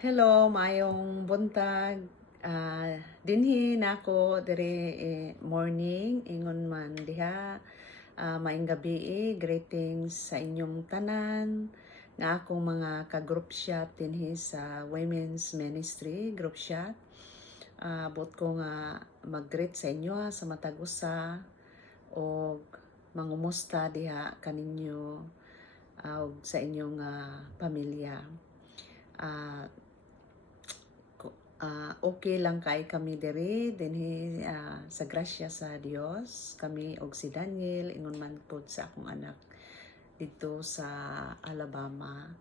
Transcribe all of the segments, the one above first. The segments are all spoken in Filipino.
Hello, maayong buntag. Dinhi nako dire morning ingon man diha. Maayong gabi greetings sa inyong tanan nga akong mga ka-group shot dinhi sa Women's Ministry group shot. Bot ko nga mag-greet sa inyo sa matag usa og mangumusta diha kaninyo og sa inyong pamilya. Ah, okay lang kay kami diri dinhi sa grasya sa Dios kami og si Daniel ingon man pod sa akong anak dito sa Alabama.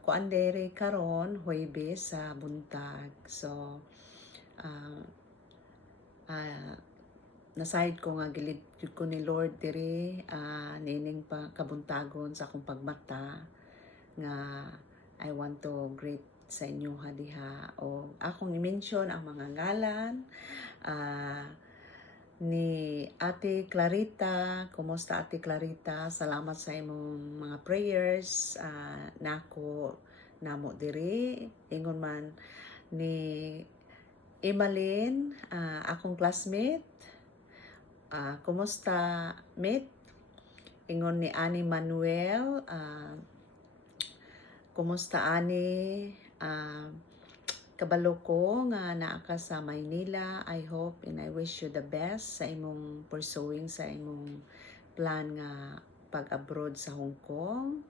Kuan diri karon Huwebes sa buntag, so uh, uh, nasayod ko nga gilid jud ko ni Lord diri nining pa kabuntagon sa akong pagmata nga I want to greet sa inyo diha o akong i-mention ang mga ngalan ni Ate Clarita. Kumusta Ate Clarita? Salamat sa imong mga prayers nako namo diri. Ingon man ni Emalyn, akong classmate. Kumusta mate? Ingon ni Ani Manuel, kumusta ani? Kabalo ko nga naa ka sa Maynila. I hope and I wish you the best sa imong pursuing sa imong plan nga pag-abroad sa Hong Kong.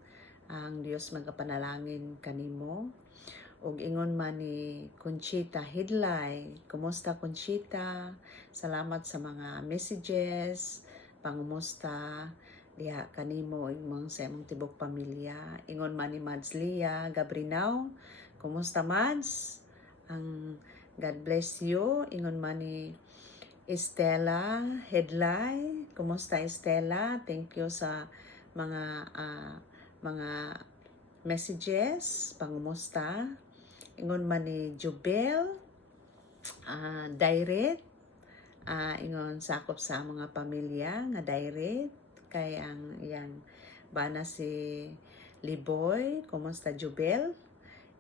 Ang Dios magapanalangin kanimo. Og ingon man ni Conchita Hidlay, kumusta Conchita? Salamat sa mga messages, pangumusta diha kanimo imong sa imong tibok pamilya. Ingon man ni Mads Lia Gabrinaw, kumusta Mads? Ang God bless you. Ingon man ni Estela Headlay, kumusta Estela? Thank you sa mga messages, pangumusta. Ingon man ni Jubel, direct, ingon sakop sa mga pamilya nga direct kay ang iyang bana si Liboy. Kumusta Jubel?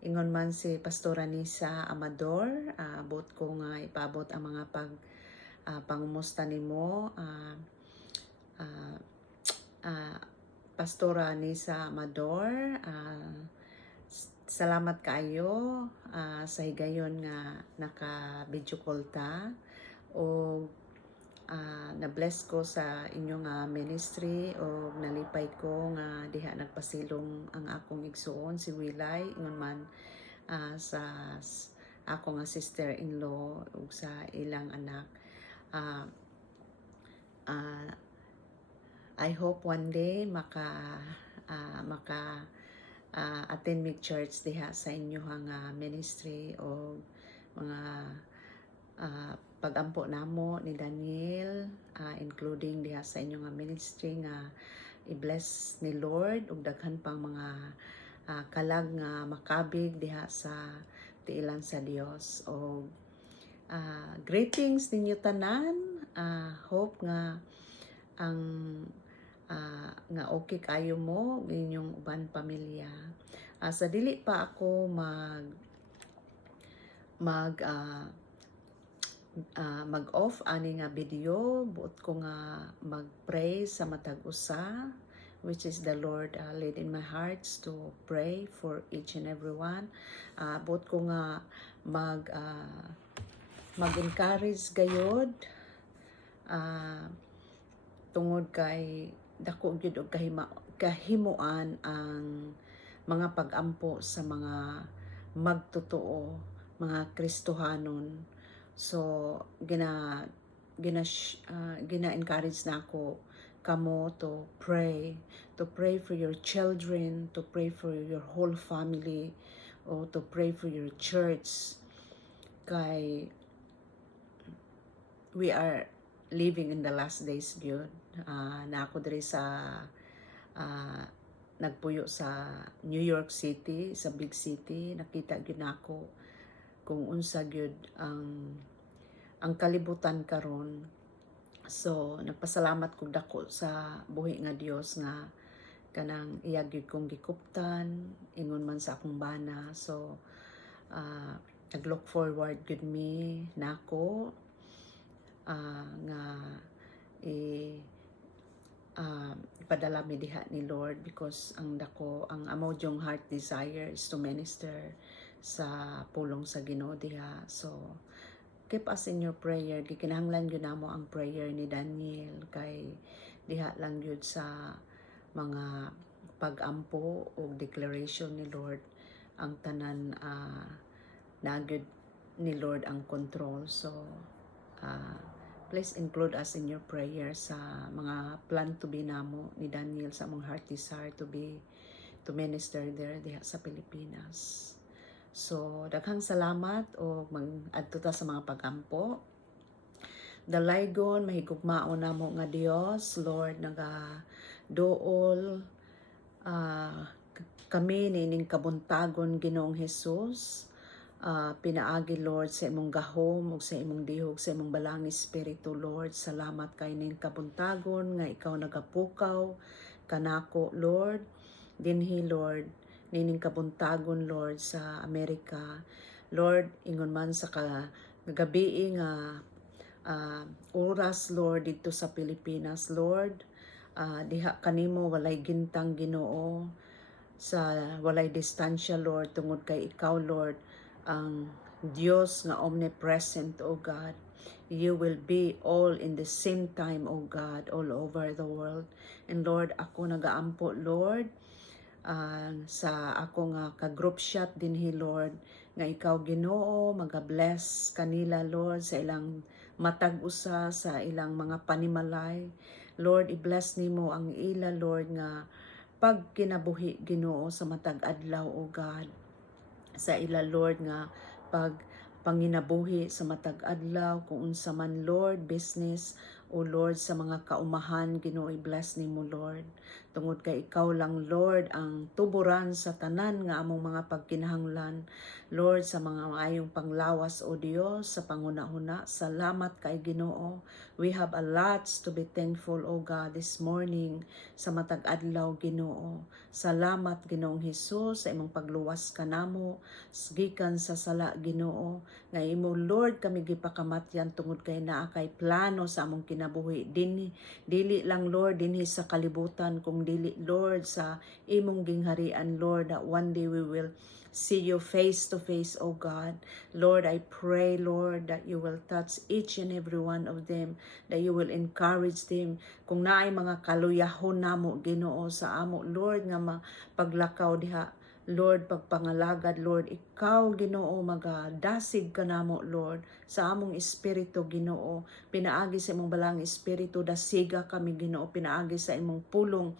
Ingon man si Pastora Nisa Amador, bot ko nga ipabot ang mga pangumusta nimo. Pastora Nisa Amador, salamat kayo sa higayon nga naka-video call ta o na-bless ko sa inyong ministry o nalipay ko nga diha nagpasilong ang akong igsuon si Wilay ingon man sa ako nga sister-in-law ug sa ilang anak. I hope one day maka attend mig church diha sa inyo ministry o mga pagampo namo ni Daniel, including diha sa inyo ministry nga i-bless ni Lord ug daghan pang mga kalag nga makabig diha sa tiilan sa Dios. O greetings ninyo tanan. Hope nga ang nga okay kayo mo inyong uban pamilya. Sa dili pa ako mag-off ani nga video, buot ko nga mag-pray sa matag usa, which is the Lord laid in my hearts to pray for each and everyone. Buot ko nga mag-encourage gayod tungod kay dako gyud og kahimuan ang mga pag-ampo sa mga magtotoo, mga Kristohanon. So gina-encourage na ako kamo to pray for your children, to pray for your whole family, o to pray for your church. Kay we are living in the last days gyud. Na ako diri sa nagpuyo sa New York City, sa big city, nakita gyud nako kung unsa gyud ang kalibutan karon. So nagpasalamat kog dako sa buhi nga Dios nga kanang iya gyud kong gikuptan ingon man sa akong bana. So nag-look forward gud mi nako nga ipadala mi diha ni Lord, because ang amo jong heart desire is to minister sa pulong sa Ginoo diha. So keep us in your prayer. Gikinahanglan gyud namo ang prayer ni Daniel, kay diha lang gyud sa mga pag-ampo o declaration ni Lord ang tanan, na gyud ni Lord ang control. So please include us in your prayer sa mga plan to be namo ni Daniel, sa among heart desire to minister there diha sa Pilipinas. So daghang salamat o mag-adto ta sa mga pagampo. Dalaygon mahigugmaon namo nga Dios, Lord, dool kami nining kabuntagon Ginoong Hesus. Pinaagi Lord sa imong gahom ug sa imong dihog sa imong balang espiritu, Lord. Salamat kay ning kabuntagon nga ikaw nagapukaw kanako, Lord. Dinhi Lord nining kabuntagon, Lord, sa Amerika, Lord, ingon man sa gabi nga oras, Lord, dito sa Pilipinas, Lord. Diha kanimo walay gintang Ginoo, sa walay distansya, Lord, tungod kay ikaw, Lord, ang Dios nga omnipresent, O God. You will be all in the same time, O God, all over the world. And Lord, ako nagaampo, Lord, sa ako nga ka-group shot dinhi, Lord, nga ikaw Ginoo maga-bless kanila, Lord, sa ilang matag usa, sa ilang mga panimalay. Lord, i-bless nimo ang ila, Lord, nga pagkinabuhi Ginoo sa matag adlaw, O God. Sa ila, Lord, nga panginabuhi sa matag adlaw, kung unsa man, Lord, business, O Lord, sa mga kaumahan, Ginoo, i-bless nimo, Lord. Tungod kay ikaw lang, Lord, ang tuburan sa tanan nga among mga pagkinahanglan, Lord, sa mga maayong panglawas, O Dios, sa panguna-huna. Salamat kay Ginoo. We have a lots to be thankful, O God, this morning sa matag adlaw, Ginoo. Salamat, Ginoong Hesus, sa imong pagluwas kanamo gikan sa sala, Ginoo, nga imo, Lord, kami gipakamatyan tungod kay naa kay plano sa among kinabuhi dili lang, Lord, dinhi sa kalibutan, kung dili, Lord, sa imong gingharian, Lord, that one day we will see you face to face, O God. Lord, I pray, Lord, that you will touch each and every one of them, that you will encourage them. Kung naay mga kaluyahon namo, Ginoo, sa amo, Lord, nga paglakaw diha, Lord, pagpangalagad, Lord, ikaw, Ginoo, magadasig ka namo, Lord, sa among espiritu, Ginoo. Pinaagi sa imong balang espiritu, dasiga kami, Ginoo, pinaagi sa imong pulong,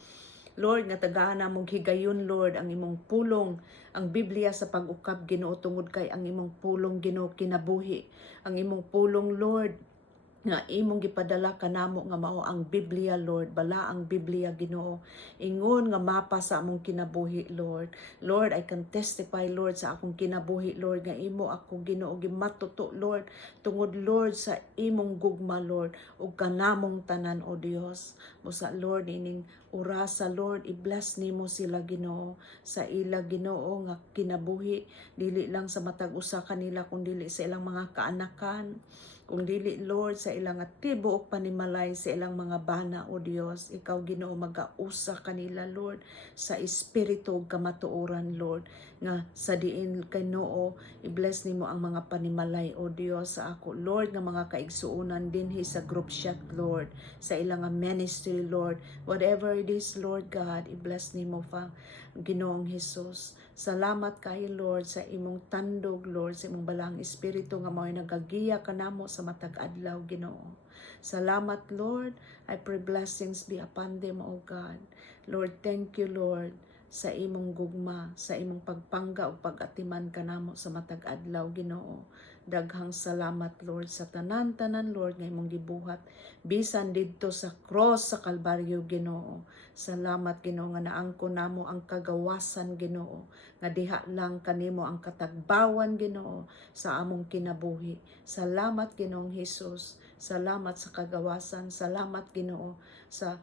Lord, nga tagaan namong higayon, Lord, ang imong pulong, ang Biblia sa pag-ukab, Ginoo, tungod kay ang imong pulong, Ginoo, kinabuhi. Ang imong pulong, Lord, nga imong gipadala kanamo nga mao ang Biblia, Lord, bala ang Biblia, Ginoo, ingon nga mapa sa among kinabuhi, Lord. Lord, I can testify, Lord, sa akong kinabuhi, Lord, nga imo ako, Ginoo, gimatuto, Lord, tungod, Lord, sa imong gugma, Lord, ug kanamong tanan, O Dios. Musa, Lord, ining orasa, Lord, i-bless nimo sila, Ginoo, sa ila, Ginoo, nga kinabuhi, dili lang sa matag usa kanila, kundi sa ilang mga kaanakan, kung dili, Lord, sa ilang tibuok panimalay, sa ilang mga bana, O Dios. Ikaw, Ginoo, mag-ausa kanila, Lord, sa espiritu ug kamatuoran, Lord, nga sa diin Ginoo, i-bless nimo ang mga panimalay, O Dios, sa ako, Lord, nga mga kaigsuonan dinhi sa group chat, Lord, sa ilang ministry, Lord, whatever it is, Lord God, i-bless nimo pa, Ginoong Hesus. Salamat kayo, Lord, sa imong tandog, Lord, sa imong balang espiritu nga mao'y nagagiya kanamo sa matag adlaw, Ginoo. Salamat, Lord. I pray blessings be upon them, O God. Lord, thank you, Lord, sa imong gugma, sa imong pagpangga o pag-atiman kanamo sa matag adlaw, Ginoo. Daghang salamat, Lord, sa tanan-tanan, Lord, nga imong gibuhat bisan didto sa cross sa Kalbaryo, Ginoo. Salamat, Ginoo, nga naangko namo ang kagawasan, Ginoo, nga diha lang kanimo ang katagbawan, Ginoo, sa among kinabuhi. Salamat, Ginoong Hesus. Salamat sa kagawasan. Salamat, Ginoo, sa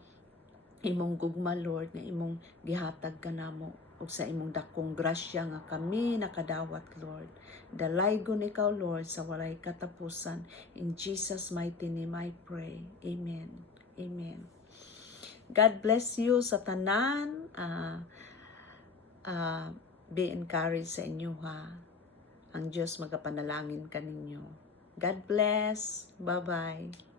imong gugma, Lord, nga imong gihatag kanamo. ug sa imong dakong grasya nga kami nakadawat, Lord. Dalaygon ikaw, Lord, sa walay katapusan. In Jesus' mighty name I pray. Amen. Amen. God bless you sa tanan. Be encouraged sa inyo, ha. Ang Diyos magapanalangin kaninyo. God bless. Bye-bye.